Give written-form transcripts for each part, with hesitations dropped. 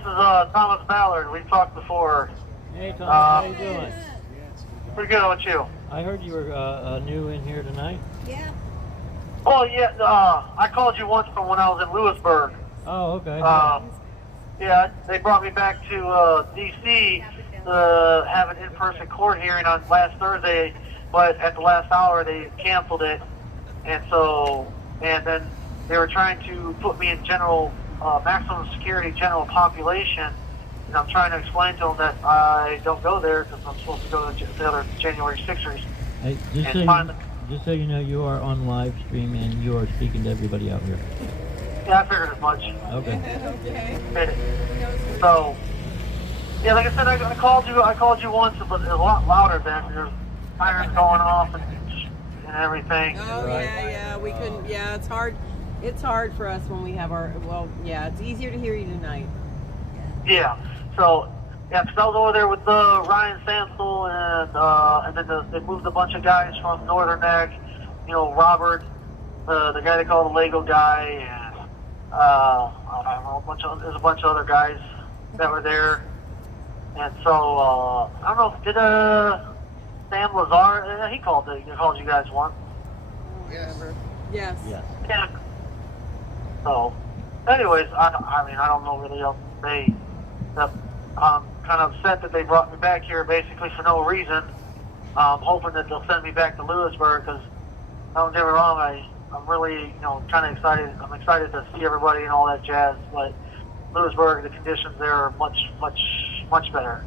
this is Thomas Ballard. We've talked before. Hey, Thomas, how you doing? Pretty good. How about you? I heard you were new in here tonight. Yeah. Oh, yeah. I called you once from when I was in Lewisburg. Oh, okay. Yeah, they brought me back to D.C. to have an in-person court hearing on last Thursday, but at the last hour they canceled it, and then they were trying to put me in general maximum security general population, and I'm trying to explain to them that I don't go there because I'm supposed to go to the other January 6ers. Hey, just so you know, you are on live stream and you are speaking to everybody out here. Yeah, I figured as much. Okay. Okay. So, yeah, like I said, I called you once, but it was a lot louder then. There's sirens going off and everything. Oh, Right. yeah, we couldn't, yeah, it's hard. It's hard for us when we have our, well, yeah, it's easier to hear you tonight. Yeah. So, yeah, 'cause I was over there with Ryan Sansel, and then they moved a bunch of guys from Northern Neck. You know, Robert, the guy they call the Lego guy, and I don't know, there's a bunch of other guys that were there. And so, I don't know, did Sam Lazar, he called you guys once. Whatever. Yes. Yes. Yeah. So, anyways, I mean, I don't know really else to say. I'm kind of upset that they brought me back here basically for no reason. I'm hoping that they'll send me back to Lewisburg because, don't get me wrong, I'm really, kind of excited. I'm excited to see everybody and all that jazz, but Lewisburg, the conditions there are much, much, much better.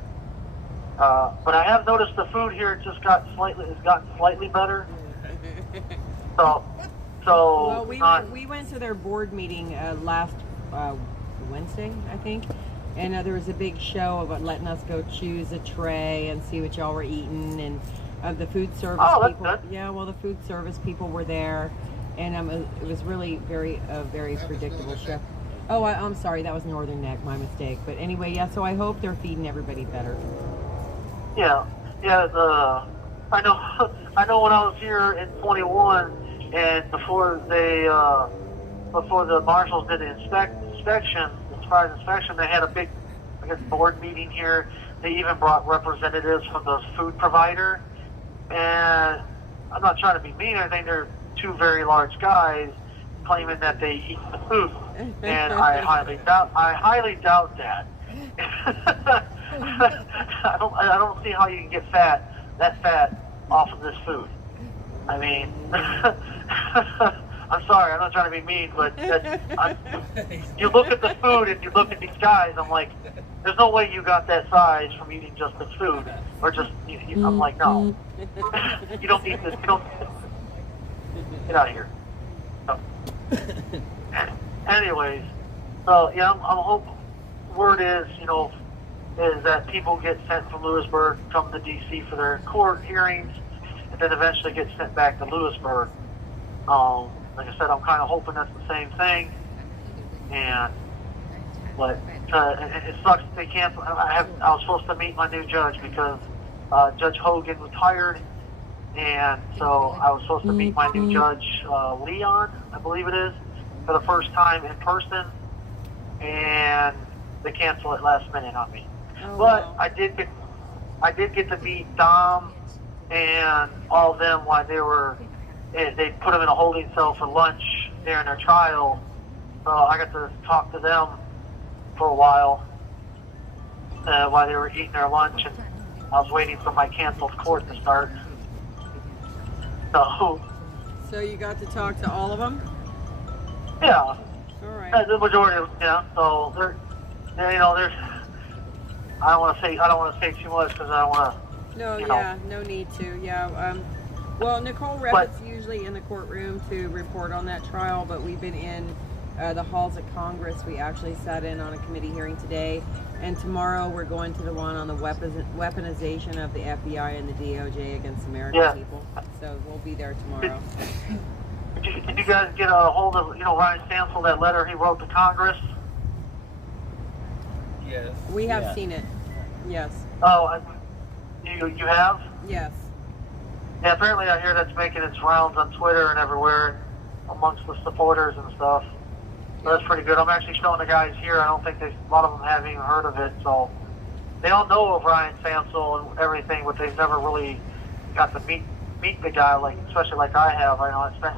But I have noticed the food here has gotten slightly better. So Well, we went to their board meeting last Wednesday, I think, and there was a big show about letting us go choose a tray and see what y'all were eating, and the food service that's people. good. Yeah, well, the food service people were there, and it was really very predictable show. Oh, I'm sorry, that was Northern Neck, my mistake. But anyway, yeah. So I hope they're feeding everybody better. Yeah. I know when I was here in 21. And before the marshals did the inspection, the surprise inspection, they had a big, board meeting here. They even brought representatives from the food provider. And I'm not trying to be mean. I think they're two very large guys claiming that they eat the food, and I highly doubt that. I don't see how you can get that fat off of this food. I mean, I'm sorry, I'm not trying to be mean, but you look at the food and you look at these guys, I'm like, there's no way you got that size from eating just this food. Or just, I'm like, no. You don't eat this, get out of here. So, anyways, so yeah, I'm hoping, word is that people get sent from Lewisburg, come to D.C. for their court hearings, and then eventually get sent back to Lewisburg. Like I said, I'm kind of hoping that's the same thing. But it sucks that they canceled. I was supposed to meet my new judge because Judge Hogan retired, and so I was supposed to meet my new judge, Leon, I believe it is, for the first time in person, and they canceled it last minute on me. Oh, but wow. I did get to meet Dom and all of them while they put them in a holding cell for lunch during their trial. So I got to talk to them for a while while they were eating their lunch, and I was waiting for my canceled court to start. So you got to talk to all of them? Yeah. All right. The majority of them, yeah. So they're I don't want to say too much because I don't want to. No, yeah, no need to. Yeah. Well, Nicole Revitt's usually in the courtroom to report on that trial, but we've been in the halls of Congress. We actually sat in on a committee hearing today, and tomorrow we're going to the one on the weaponization of the FBI and the DOJ against American people. So we'll be there tomorrow. Did you guys get a hold of Ryan Stansel, that letter he wrote to Congress? Yes. We have seen it. Yes. Oh, you have? Yes. Yeah, apparently I hear that's making its rounds on Twitter and everywhere amongst the supporters and stuff. That's pretty good. I'm actually showing the guys here. I don't think a lot of them haven't even heard of it. So they all know of Ryan Sansel and everything, but they've never really got to meet the guy, like especially like I have. I know I spent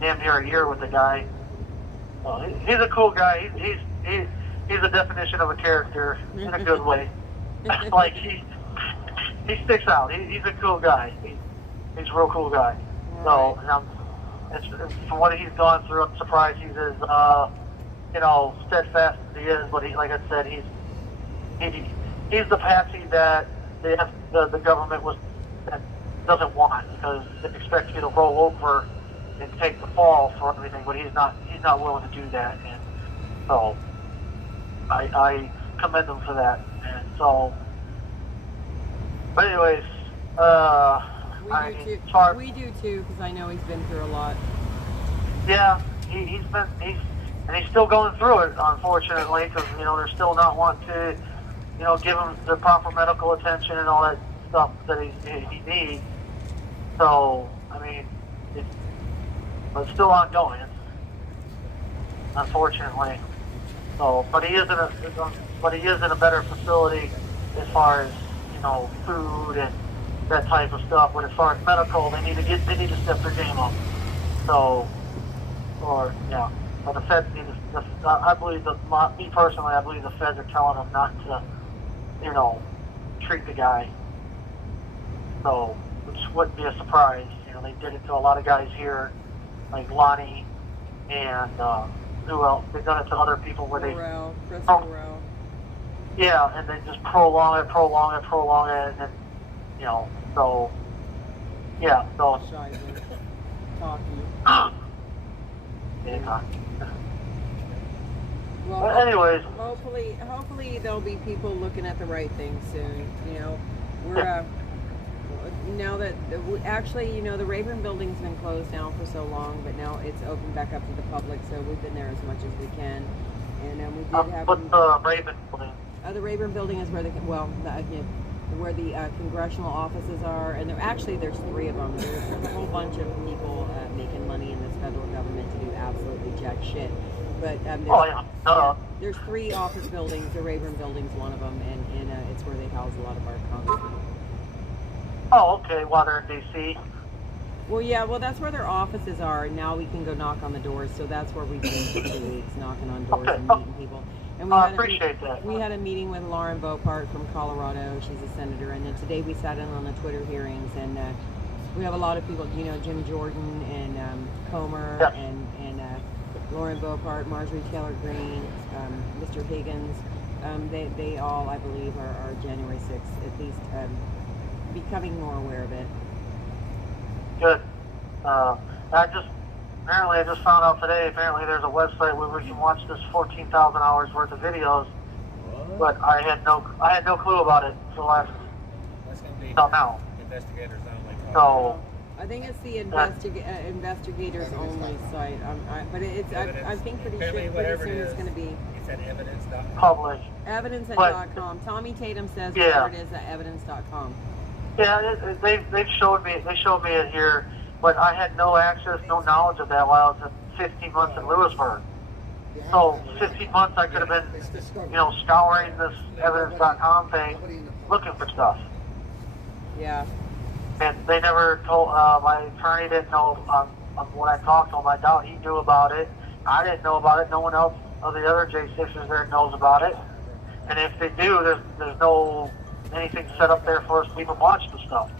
damn near a year with the guy. So he's a cool guy. He's a definition of a character in a good way. Like he sticks out. He's a cool guy. He's a real cool guy. So from what he's gone through, I'm surprised he's as steadfast as he is. But like I said, he's the patsy that the government doesn't want, because it expects you to roll over and take the fall for everything. But he's not willing to do that, and so I commend him for that. And so, but anyways, we do too, because I know he's been through a lot. Yeah, he's still going through it, unfortunately, because they're still not wanting to, give him the proper medical attention and all that stuff that he needs. So, I mean, it's still ongoing, unfortunately. So, but he is in a better facility as far as food and that type of stuff. But as far as medical, they need to step their game up. So, but the feds need to. I believe me personally, I believe the feds are telling them not to, treat the guy. So, which wouldn't be a surprise. They did it to a lot of guys here, like Lonnie, and who else? They've done it to other people where Chris Morrell. Yeah, and they just prolong it, and then, so, yeah, so. Yeah. Well, but anyways. Hopefully there'll be people looking at the right things soon. We're now that actually, the Rayburn building's been closed down for so long, but now it's opened back up to the public. So we've been there as much as we can, and we did have. What's the Rayburn building? The Rayburn building is where where the congressional offices are, and there's 3 of them. There's a whole bunch of people making money in this federal government to do absolutely jack shit. But there's 3 office buildings. The Rayburn building's one of them, and it's where they house a lot of our congressmen. Oh, okay. While they're in D.C. Well, that's where their offices are, and now we can go knock on the doors. So that's where we've been for 2 weeks, knocking on doors and meeting people. And I appreciate that. We had a meeting with Lauren Boebert from Colorado. She's a senator. And then today we sat in on the Twitter hearings, and we have a lot of people, Jim Jordan and Comer and Lauren Boebert, Marjorie Taylor Greene, Mr. Higgins. They all, I believe, are January 6th, at least becoming more aware of it. Good. I just found out today, apparently there's a website where we can watch this 14,000 hours worth of videos, but I had no clue about it until now. Investigators only. So I think it's the investigators only site. But I think pretty soon it's going to be. It's at evidence.com. Public. Evidence.com. Tommy Tatum says where it is at evidence.com. Yeah, they showed me it here. But I had no access, no knowledge of that while I was 15 months in Lewisburg. So 15 months I could have been, scouring this evidence.com thing, looking for stuff. Yeah. And they never told, my attorney didn't know, when I talked to him, I doubt he knew about it. I didn't know about it. No one else of the other J6s there knows about it. And if they do, there's no anything set up there for us to even watch the stuff.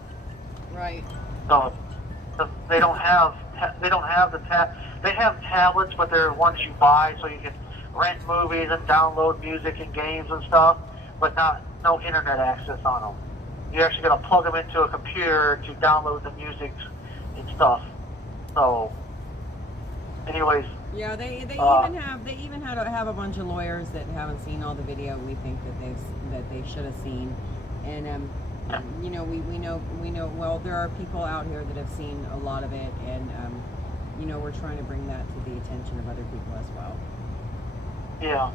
Right. So they don't have they have tablets, but they're ones you buy so you can rent movies and download music and games and stuff, but no internet access on them. You actually got to plug them into a computer to download the music and stuff. So, anyways. Yeah, they even have a bunch of lawyers that haven't seen all the video we think that they should have seen, and we know well there are people out here that have seen a lot of it, and we're trying to bring that to the attention of other people as well. Yeah.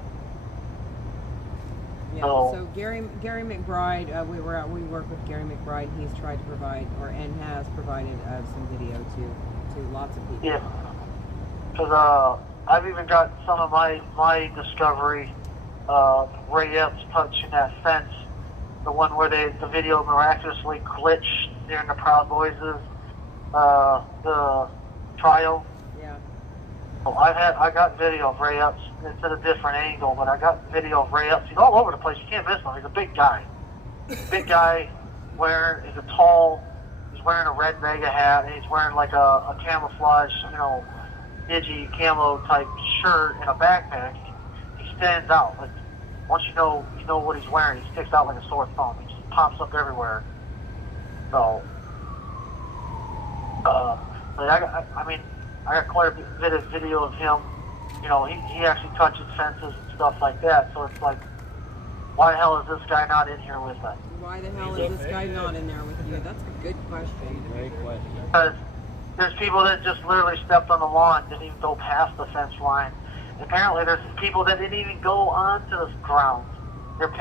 Yeah. So Gary McBride, we work with Gary McBride. He's tried to provide and has provided some video to lots of people. Yeah. Because I've even got some of my discovery of Ray Epps touching that fence, the one where the video miraculously glitched during the Proud Boys' the trial. Yeah. So I got video of Ray Epps. It's at a different angle, but I got video of Ray Epps. He's all over the place. You can't miss him. He's a big guy. Big guy he's wearing a red mega hat, and he's wearing like a camouflage, digi camo type shirt and a backpack. He stands out. Like, once you know what he's wearing, he sticks out like a sore thumb. He just pops up everywhere. So, I got quite a bit of video of him. He actually touches fences and stuff like that. So it's like, why the hell is this guy not in here with us? Why the hell is this guy not in there with you? That's a good question. Great question. Because there's people that just literally stepped on the lawn, didn't even go past the fence line. Apparently, there's people that didn't even go onto the ground. They're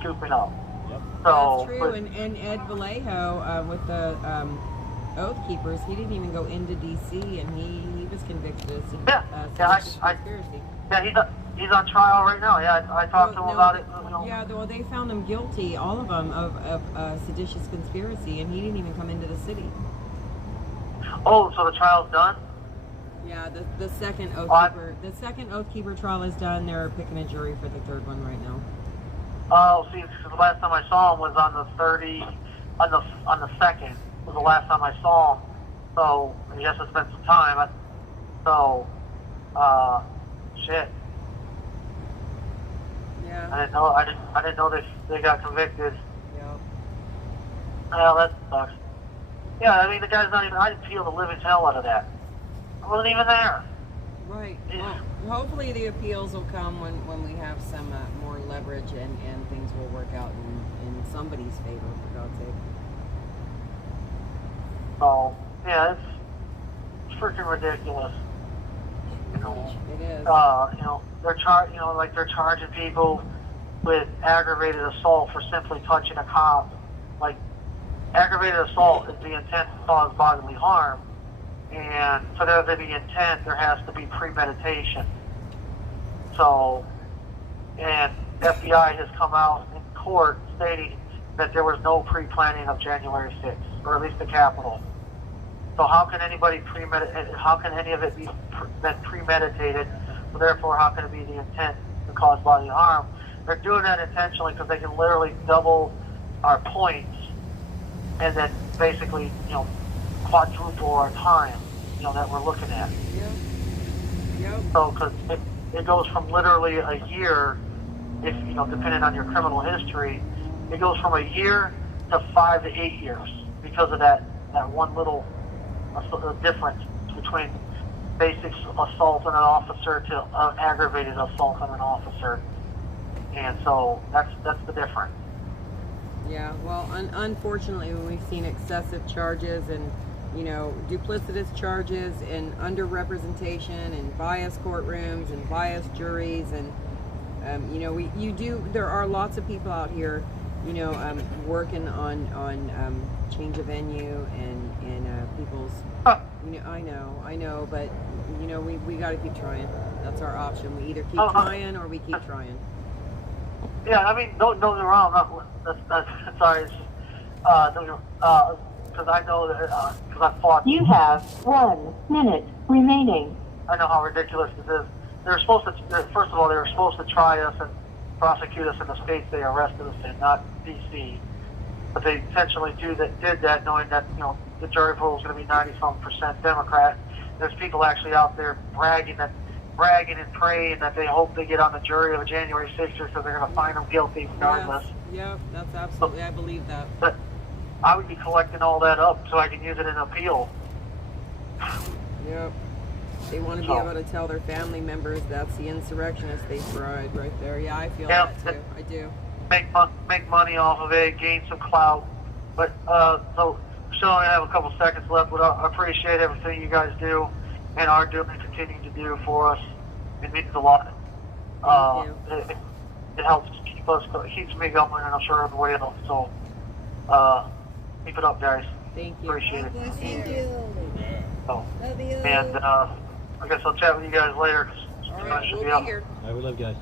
scooping up. Yep. So, That's true. And Ed Vallejo with the Oath Keepers, he didn't even go into D.C. and he was convicted of conspiracy. Yeah, he's on trial right now. Yeah, I talked to him about it. Yeah, well, they found him guilty, all of them, of seditious conspiracy, and he didn't even come into the city. Oh, so the trial's done? Yeah, the second Oath Keeper trial is done. They're picking a jury for the third one right now. Oh, see, the last time I saw him was on the 2nd. Was the last time I saw him. So I guess it's been some time. Shit. Yeah. I didn't know they got convicted. Yeah. Well, that sucks. Yeah, I mean, the guy's not even. I didn't feel the living hell out of that. I wasn't even there. Right. Well, hopefully the appeals will come when we have some more leverage and things will work out in somebody's favor, for God's sake. So, yeah, it's freaking ridiculous. It is. They're charging people with aggravated assault for simply touching a cop. Like, aggravated assault is the intent to cause bodily harm, and for there to be intent, there has to be premeditation. So, and FBI has come out in court stating that there was no pre-planning of January 6th, or at least the Capitol. So how can anybody how can any of it be been premeditated? So therefore, how can it be the intent to cause bodily harm? They're doing that intentionally because they can literally double our points, and then basically, quadruple our time, that we're looking at. Yeah. Yep. So, because it goes from literally a year, if depending on your criminal history, it goes from a year to 5 to 8 years because of that one little difference between basic assault on an officer to aggravated assault on an officer, and so that's the difference. Yeah, well, unfortunately, we've seen excessive charges and, duplicitous charges and underrepresentation and biased courtrooms and biased juries. And, there are lots of people out here, working on change of venue and people's, I know, but, we got to keep trying. That's our option. We either keep trying or we keep trying. Yeah, I mean, don't get me wrong. That's sorry. Because I know that because I fought. You have 1 minute remaining. I know how ridiculous this is. First of all, they were supposed to try us and prosecute us in the states they arrested us in, not D.C. But they intentionally did that, knowing that the jury pool was going to be 90-some% Democrat. There's people actually out there bragging and praying that they hope they get on the jury of a January 6th because they're going to find them guilty regardless. Yeah, that's absolutely, I believe that. But I would be collecting all that up so I can use it in appeal. Yep. They want to be able to tell their family members that's the insurrectionist they fried right there. Yeah, I feel that too. I do. Make money off of it, gain some clout. But so I have a couple seconds left, but I appreciate everything you guys do and are doing and continue to do for us. It means a lot. Thank you. It helps keeps me going, and I'm sure everybody else. So keep it up, guys. Thank you. Appreciate it. Thank you. So, Love you. and I guess I'll chat with you guys later. 'Cause All I right, should we'll be be up. here. All right, we love you guys.